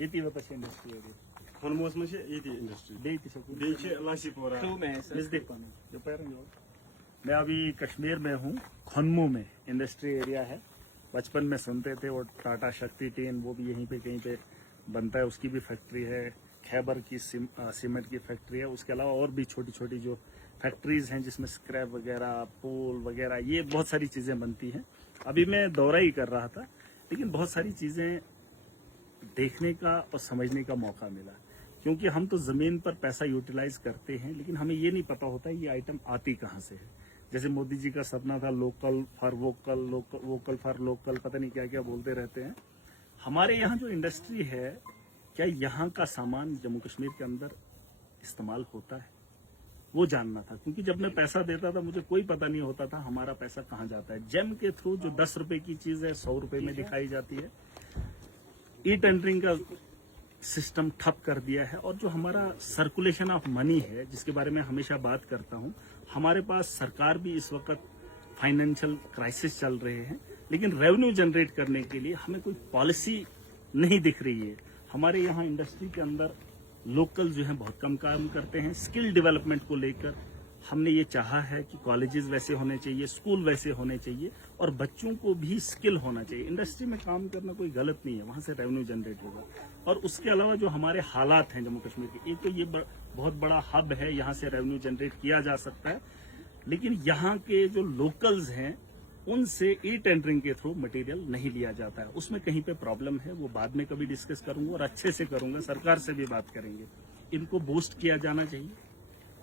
یتی وتس industry خونموس میں یتی industry بیچ لاسی پورہ میں ابھی کشمیر میں ہوں. کھنمو میں انڈسٹری ایریا ہے. بچپن میں سنتے تھے اور ٹاٹا شکتی ٹین وہ بھی یہیں پہ کہیں پہ بنتا ہے, اس کی بھی فیکٹری ہے. خیبر کی سیمنٹ کی فیکٹری ہے. اس کے علاوہ اور بھی چھوٹی چھوٹی جو فیکٹریز ہیں جس میں اسکریپ وغیرہ, پول وغیرہ, یہ بہت ساری چیزیں بنتی ہیں. ابھی میں دورہ ہی کر رہا تھا, لیکن بہت ساری چیزیں دیکھنے کا اور سمجھنے کا موقع ملا. کیونکہ ہم تو زمین پر پیسہ یوٹیلائز کرتے ہیں, لیکن ہمیں یہ نہیں پتا ہوتا یہ آئٹم آتی کہاں سے ہے. جیسے مودی جی کا سپنا تھا local for vocal, vocal for local, پتہ نہیں کیا کیا بولتے رہتے ہیں. ہمارے یہاں جو انڈسٹری ہے, کیا یہاں کا سامان جموں کشمیر کے اندر استعمال ہوتا ہے, وہ جاننا تھا. کیونکہ جب میں پیسہ دیتا تھا مجھے کوئی پتہ نہیں ہوتا تھا ہمارا پیسہ کہاں جاتا ہے. جیم کے تھرو جو 10 روپے کی چیز ہے 100 روپے میں دکھائی جاتی ہے. ای ٹینڈرنگ کا سسٹم ٹھپ کر دیا ہے. اور جو ہمارا سرکولیشن آف منی ہے جس کے بارے میں ہمیشہ بات کرتا ہوں, ہمارے پاس سرکار بھی اس وقت فائنینشیل کرائسس چل رہے ہیں, لیکن ریونیو جنریٹ کرنے کے لیے ہمیں کوئی پالیسی نہیں دکھ رہی ہے. ہمارے یہاں انڈسٹری کے اندر لوکل جو ہیں بہت کم کام کرتے ہیں. اسکل ڈیولپمنٹ کو لے کر ہم نے یہ چاہا ہے کہ کالجز ویسے ہونے چاہیے, اسکول ویسے ہونے چاہیے, اور بچوں کو بھی اسکل ہونا چاہیے. انڈسٹری میں کام کرنا کوئی غلط نہیں ہے, وہاں سے ریونیو جنریٹ ہوگا. اور اس کے علاوہ جو ہمارے حالات ہیں جموں کشمیر کے, ایک تو یہ بہت بڑا ہب ہے, یہاں سے ریونیو جنریٹ کیا جا سکتا ہے, لیکن یہاں کے جو لوکلز ہیں ان سے ای ٹینڈرنگ کے تھرو مٹیریل نہیں لیا جاتا ہے. اس میں کہیں پہ پرابلم ہے, وہ بعد میں کبھی ڈسکس کروں گا اور اچھے سے کروں گا. سرکار سے بھی بات کریں گے. ان کو بوسٹ کیا جانا چاہیے,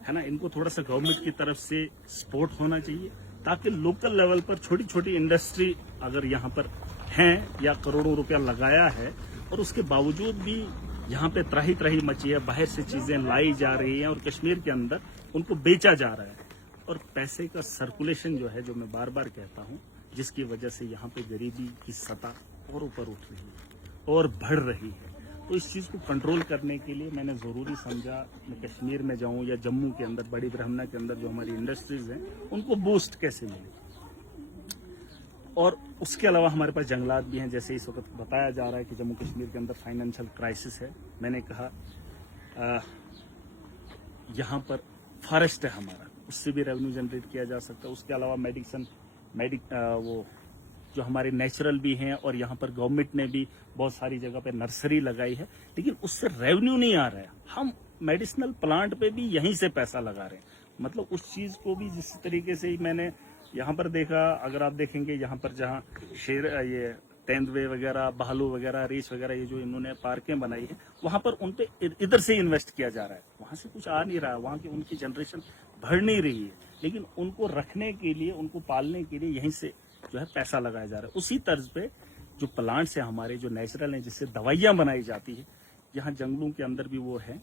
ہے نا. ان کو تھوڑا سا گورنمنٹ کی طرف سے سپورٹ ہونا چاہیے, تاکہ لوکل لیول پر چھوٹی چھوٹی انڈسٹری اگر یہاں پر ہیں یا کروڑوں روپیہ لگایا ہے اور اس کے باوجود بھی یہاں پہ تراہی تراہی مچی ہے, باہر سے چیزیں لائی جا رہی ہیں اور کشمیر کے اندر ان کو بیچا جا رہا ہے, اور پیسے کا سرکولیشن جو ہے, جو میں بار بار کہتا ہوں, جس کی وجہ سے یہاں پہ غریبی کی سطح اور اوپر اٹھ رہی ہے اور بڑھ رہی ہے. تو اس چیز کو کنٹرول کرنے کے لیے میں نے ضروری سمجھا میں کشمیر میں جاؤں یا جموں کے اندر, بڑی برہمنا کے اندر جو ہماری انڈسٹریز ہیں ان کو بوسٹ کیسے ملے. اور اس کے علاوہ ہمارے پاس جنگلات بھی ہیں. جیسے اس وقت بتایا جا رہا ہے کہ جموں کشمیر کے اندر فائنینشیل کرائسس ہے. میں نے کہا یہاں پر فارسٹ ہے ہمارا, اس سے بھی ریونیو جنریٹ کیا جا سکتا ہے. اس کے علاوہ وہ جو ہمارے نیچرل بھی ہیں, اور یہاں پر گورنمنٹ نے بھی بہت ساری جگہ پہ نرسری لگائی ہے, لیکن اس سے ریونیو نہیں آ رہا ہے. ہم میڈیسنل پلانٹ پہ بھی یہیں سے پیسہ لگا رہے ہیں. مطلب اس چیز کو بھی جس طریقے سے میں نے یہاں پر دیکھا, اگر آپ دیکھیں گے یہاں پر جہاں یہ تیندوے وغیرہ, بھالو وغیرہ, ریچھ وغیرہ, یہ جو انہوں نے پارکیں بنائی ہیں, وہاں پر ان پہ ادھر سے انویسٹ کیا جا رہا ہے. وہاں سے کچھ آ نہیں رہا ہے, وہاں کی ان کی جنریشن بڑھ نہیں رہی ہے, لیکن ان کو رکھنے کے لیے, ان کو پالنے کے لیے یہیں سے جو ہے پیسہ لگایا جا رہا ہے. اسی طرز پہ جو پلانٹس ہیں ہمارے, جو نیچرل ہیں, جس سے دوائیاں بنائی جاتی ہیں, یہاں جنگلوں کے اندر بھی وہ ہیں,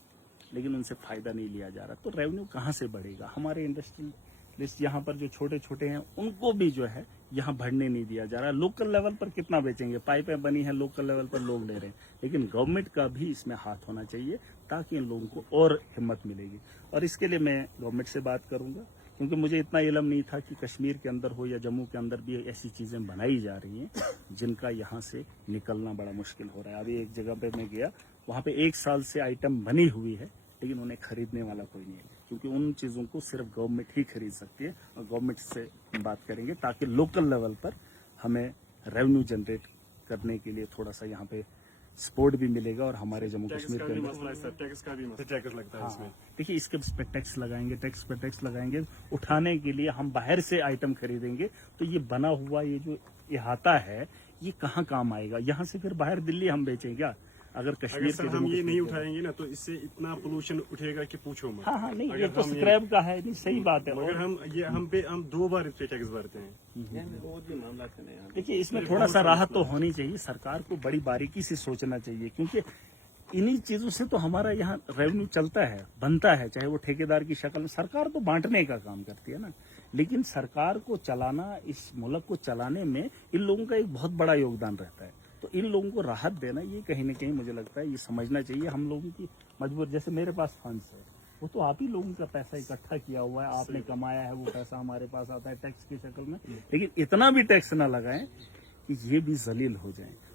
لیکن ان سے فائدہ نہیں لیا جا رہا. تو ریونیو کہاں سے بڑھے گا؟ ہمارے انڈسٹریلسٹ یہاں پر جو چھوٹے چھوٹے ہیں ان کو بھی جو ہے یہاں بڑھنے نہیں دیا جا رہا. لوکل لیول پر کتنا بیچیں گے؟ پائپیں بنی ہیں لوکل لیول پر, لوگ لے رہے ہیں, لیکن گورنمنٹ کا بھی اس میں ہاتھ ہونا چاہیے تاکہ ان لوگوں کو اور ہمت ملے گی. اور اس کے لیے میں گورنمنٹ سے بات کروں گا, کیونکہ مجھے اتنا علم نہیں تھا کہ کشمیر کے اندر ہو یا جموں کے اندر بھی ایسی چیزیں بنائی جا رہی ہیں جن کا یہاں سے نکلنا بڑا مشکل ہو رہا ہے. ابھی ایک جگہ پہ میں گیا, وہاں پہ 1 سال سے آئٹم بنی ہوئی ہے, لیکن انہیں خریدنے والا کوئی نہیں ہے, کیونکہ ان چیزوں کو صرف گورنمنٹ ہی خرید سکتی ہے. اور گورنمنٹ سے بات کریں گے تاکہ لوکل لیول پر ہمیں ریونیو جنریٹ کرنے کے لیے تھوڑا سا یہاں پہ سپورٹ بھی ملے گا. اور ہمارے جموں کشمیر کے اندر ٹیکس لگتا ہے اس میں. دیکھیے, اس کے پہ ٹیکس لگائیں گے, ٹیکس پہ ٹیکس لگائیں گے. اٹھانے کے لیے ہم باہر سے آئٹم خریدیں گے, تو یہ بنا ہوا یہ جو احاطہ ہے یہ کہاں کام آئے گا؟ یہاں سے پھر باہر دلی ہم بیچیں گا. اگر کشمیر سر ہم یہ نہیں اٹھائیں گے نا تو اس سے اتنا پولوشن اٹھے گا کہ پوچھو مت. ہاں نہیں, یہ تو اسکریپ کا ہے, نہیں صحیح بات ہے. مگر ہم 2 بار اس پہ ٹیکس بھرتے ہیں. دیکھیے, اس میں تھوڑا سا راحت تو ہونی چاہیے. سرکار کو بڑی باریکی سے سوچنا چاہیے, کیونکہ انہی چیزوں سے تو ہمارا یہاں ریونیو چلتا ہے, بنتا ہے, چاہے وہ ٹھیکیدار کی شکل میں. سرکار تو بانٹنے کا کام کرتی ہے نا, لیکن سرکار کو چلانا, اس ملک کو چلانے میں ان لوگوں کا ایک بہت بڑا یوگدان رہتا ہے. تو ان لوگوں کو راحت دینا, یہ کہیں نہ کہیں مجھے لگتا ہے یہ سمجھنا چاہیے ہم لوگوں کی مجبور. جیسے میرے پاس فنڈس ہے, وہ تو آپ ہی لوگوں کا پیسہ اکٹھا کیا ہوا ہے, آپ نے کمایا ہے, وہ پیسہ ہمارے پاس آتا ہے ٹیکس کی شکل میں, لیکن اتنا بھی ٹیکس نہ لگائیں کہ یہ بھی ذلیل ہو جائیں.